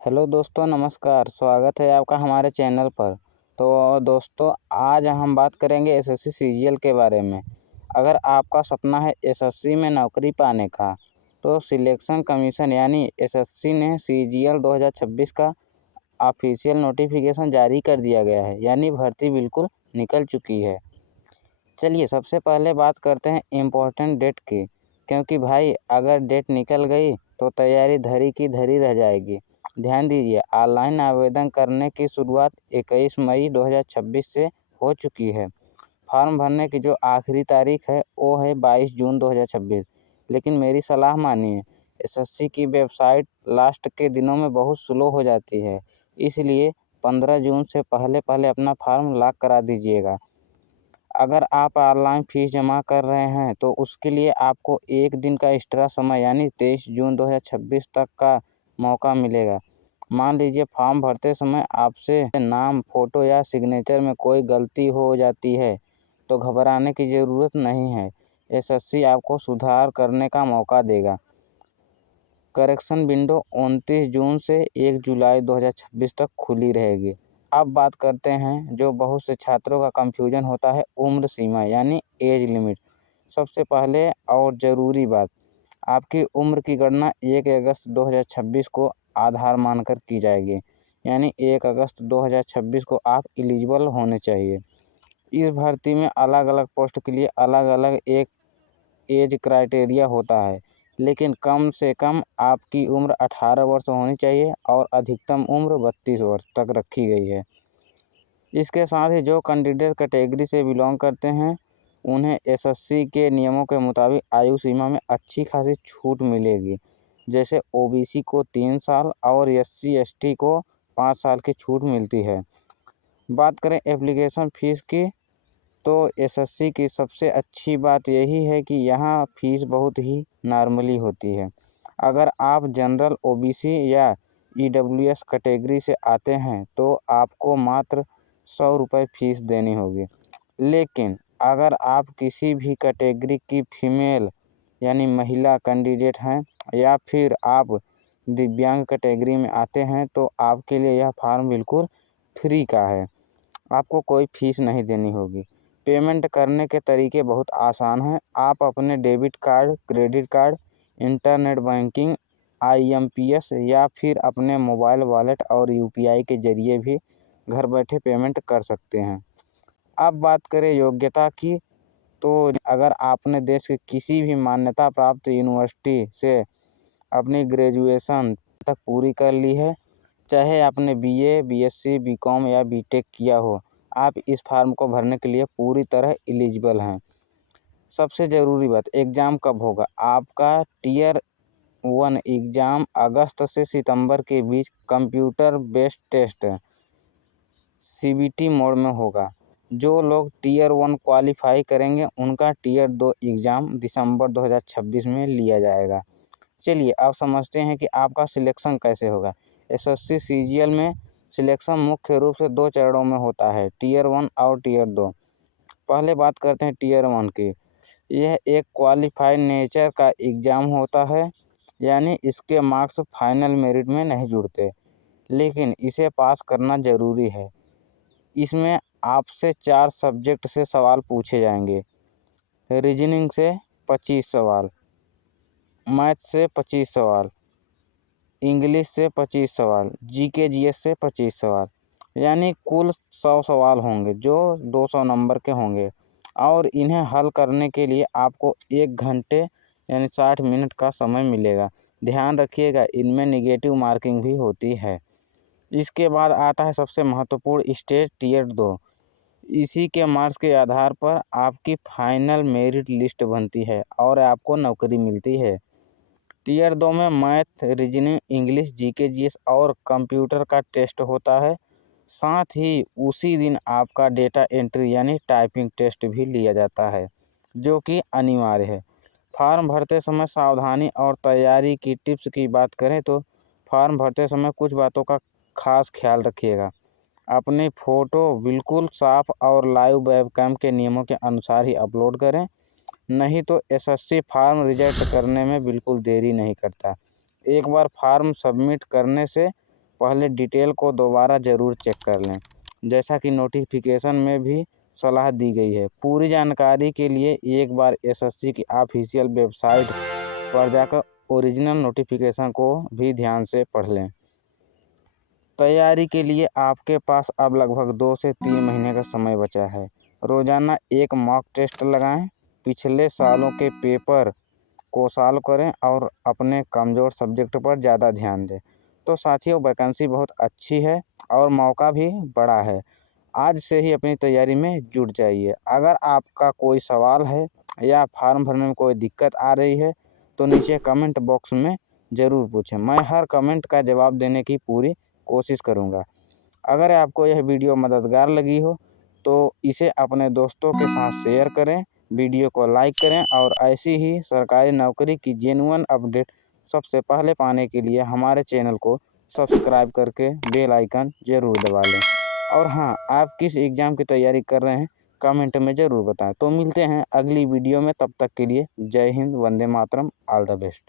Hello दोस्तों, नमस्कार। स्वागत है आपका हमारे चैनल पर। तो दोस्तों, आज हम बात करेंगे एसएससी सीजीएल के बारे में। अगर आपका सपना है एसएससी में नौकरी पाने का, तो सिलेक्शन कमीशन यानी एसएससी ने सीजीएल 2026 का ऑफिशियल नोटिफिकेशन जारी कर दिया गया है, यानी भर्ती बिल्कुल निकल चुकी है। चलिए सबसे पहले बात करते हैं इम्पोर्टेंट डेट की, क्योंकि भाई अगर डेट निकल गई तो तैयारी धरी की धरी रह जाएगी। ध्यान दीजिए, ऑनलाइन आवेदन करने की शुरुआत 21 मई 2026 से हो चुकी है। फॉर्म भरने की जो आखिरी तारीख है वो है 22 जून 2026। लेकिन मेरी सलाह मानिए, एसएससी की वेबसाइट लास्ट के दिनों में बहुत स्लो हो जाती है, इसलिए 15 जून से पहले पहले अपना फॉर्म लॉक करा दीजिएगा। अगर आप ऑनलाइन फ़ीस जमा कर रहे हैं तो उसके लिए आपको एक दिन का एक्स्ट्रा समय यानी 23 जून 2026 तक का मौका मिलेगा। मान लीजिए फॉर्म भरते समय आपसे नाम, फ़ोटो या सिग्नेचर में कोई गलती हो जाती है तो घबराने की ज़रूरत नहीं है। एसएससी आपको सुधार करने का मौका देगा। करेक्शन विंडो 29 जून से 1 जुलाई 2026 तक खुली रहेगी। अब बात करते हैं जो बहुत से छात्रों का कन्फ्यूजन होता है, उम्र सीमा यानी एज लिमिट। सबसे पहले और ज़रूरी बात, आपकी उम्र की गणना 1 अगस्त 2026 को आधार मानकर की जाएगी, यानी 1 अगस्त 2026 को आप एलिजिबल होने चाहिए। इस भर्ती में अलग अलग पोस्ट के लिए अलग अलग एक एज क्राइटेरिया होता है, लेकिन कम से कम आपकी उम्र 18 वर्ष होनी चाहिए और अधिकतम उम्र 32 वर्ष तक रखी गई है। इसके साथ ही जो कैंडिडेट कैटेगरी से बिलोंग करते हैं उन्हें एसएससी के नियमों के मुताबिक आयु सीमा में अच्छी खासी छूट मिलेगी। जैसे ओबीसी को 3 साल और एससी एसटी को 5 साल की छूट मिलती है। बात करें एप्लीकेशन फ़ीस की, तो एसएससी की सबसे अच्छी बात यही है कि यहाँ फ़ीस बहुत ही नॉर्मली होती है। अगर आप जनरल, ओबीसी या ईडब्ल्यूएस कैटेगरी से आते हैं तो आपको मात्र 100 रुपये फ़ीस देनी होगी। लेकिन अगर आप किसी भी कैटेगरी की फीमेल यानी महिला कैंडिडेट हैं या फिर आप दिव्यांग कैटेगरी में आते हैं तो आपके लिए यह फॉर्म बिल्कुल फ्री का है। आपको कोई फ़ीस नहीं देनी होगी। पेमेंट करने के तरीके बहुत आसान हैं। आप अपने debit card, credit card, internet banking, IMPS या फिर अपने मोबाइल वॉलेट और यूपीआई के ज़रिए भी घर बैठे पेमेंट कर सकते हैं। अब बात करें योग्यता की, तो अगर आपने देश के किसी भी मान्यता प्राप्त यूनिवर्सिटी से अपनी ग्रेजुएशन तक पूरी कर ली है, चाहे आपने बीए, बीएससी, बीकॉम या बीटेक किया हो, आप इस फॉर्म को भरने के लिए पूरी तरह एलिजिबल हैं। सबसे ज़रूरी बात, एग्ज़ाम कब होगा? आपका टियर 1 एग्ज़ाम अगस्त से सितंबर के बीच computer based test CBT mode में होगा। जो लोग टियर 1 क्वालिफाई करेंगे उनका टियर 2 एग्ज़ाम दिसंबर 2026 में लिया जाएगा। चलिए अब समझते हैं कि आपका सिलेक्शन कैसे होगा। एसएससी सीजीएल में सिलेक्शन मुख्य रूप से 2 चरणों में होता है, टियर 1 और टियर 2। पहले बात करते हैं टियर 1 की। यह एक क्वालिफाइड नेचर का एग्ज़ाम होता है, यानी इसके मार्क्स फाइनल मेरिट में नहीं जुड़ते, लेकिन इसे पास करना ज़रूरी है। इसमें आपसे 4 सब्जेक्ट से सवाल पूछे जाएंगे। रीजनिंग से 25 सवाल, मैथ से 25 सवाल, इंग्लिश से 25 सवाल, जीके जीएस से 25 सवाल, यानी कुल 100 सवाल होंगे जो 200 नंबर के होंगे। और इन्हें हल करने के लिए आपको 1 घंटे यानी 60 मिनट का समय मिलेगा। ध्यान रखिएगा, इनमें नेगेटिव मार्किंग भी होती है। इसके बाद आता है सबसे महत्वपूर्ण स्टेज टियर 2। इसी के मार्क्स के आधार पर आपकी फाइनल मेरिट लिस्ट बनती है और आपको नौकरी मिलती है। टियर 2 में math, reasoning, English, GK GS और कंप्यूटर का टेस्ट होता है। साथ ही उसी दिन आपका डेटा एंट्री यानी टाइपिंग टेस्ट भी लिया जाता है, जो कि अनिवार्य है। फॉर्म भरते समय सावधानी और तैयारी की टिप्स की बात करें तो फॉर्म भरते समय कुछ बातों का खास ख्याल रखिएगा। अपनी फ़ोटो बिल्कुल साफ़ और लाइव वेबकैम के नियमों के अनुसार ही अपलोड करें, नहीं तो एसएससी फॉर्म रिजेक्ट करने में बिल्कुल देरी नहीं करता। एक बार फॉर्म सबमिट करने से पहले डिटेल को दोबारा ज़रूर चेक कर लें, जैसा कि नोटिफिकेशन में भी सलाह दी गई है। पूरी जानकारी के लिए एक बार एसएससी की ऑफिशियल वेबसाइट पर जाकर ओरिजिनल नोटिफिकेशन को भी ध्यान से पढ़ लें। तैयारी के लिए आपके पास अब लगभग 2 से 3 महीने का समय बचा है। रोज़ाना एक मॉक टेस्ट लगाएं, पिछले सालों के पेपर को सॉल्व करें और अपने कमज़ोर सब्जेक्ट पर ज़्यादा ध्यान दें। तो साथियों, वैकेंसी बहुत अच्छी है और मौका भी बड़ा है। आज से ही अपनी तैयारी में जुट जाइए। अगर आपका कोई सवाल है या फॉर्म भरने में कोई दिक्कत आ रही है तो नीचे कमेंट बॉक्स में ज़रूर पूछें। मैं हर कमेंट का जवाब देने की पूरी कोशिश करूँगा। अगर आपको यह वीडियो मददगार लगी हो तो इसे अपने दोस्तों के साथ शेयर करें, वीडियो को लाइक करें और ऐसी ही सरकारी नौकरी की जेन्युइन अपडेट सबसे पहले पाने के लिए हमारे चैनल को सब्सक्राइब करके बेल आइकन ज़रूर दबा लें। और हाँ, आप किस एग्ज़ाम की तैयारी कर रहे हैं कमेंट में ज़रूर बताएं। तो मिलते हैं अगली वीडियो में, तब तक के लिए जय Hind, Vande Mataram, all the best.